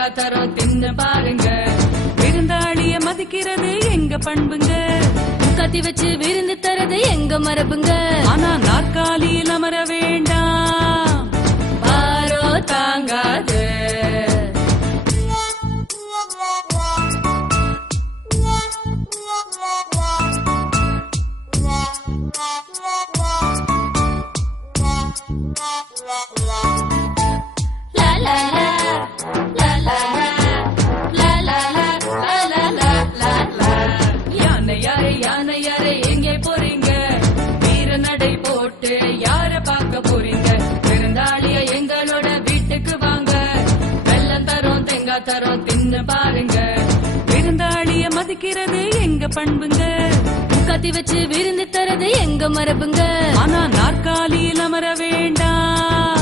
தேங்காய் தரோம் தின்னு பாருங்க. விருந்தாளிய மதிக்கிறது எங்க பண்புங்க. கத்தி வச்சு விருந்து தரது எங்க மரபுங்க. ஆனா நாற்காலியில் அமர வேண்டாம், பாரோ தாங்காது. யானை யாரை எங்கே போறீங்க? வீர நடை போட்டு யார பார்க்க போறீங்க? விருந்தாளிய எங்களோட வீட்டுக்கு வாங்க. வெல்லம் தரோம் தேங்காய் தரோம் தின்னு பாருங்க. விருந்தாளிய மதிக்கிறது எங்க பண்புங்க. கத்தி வச்சு விருந்து தரது எங்க மரபுங்க. ஆனா நாற்காலியில் அமர வேண்டாம்,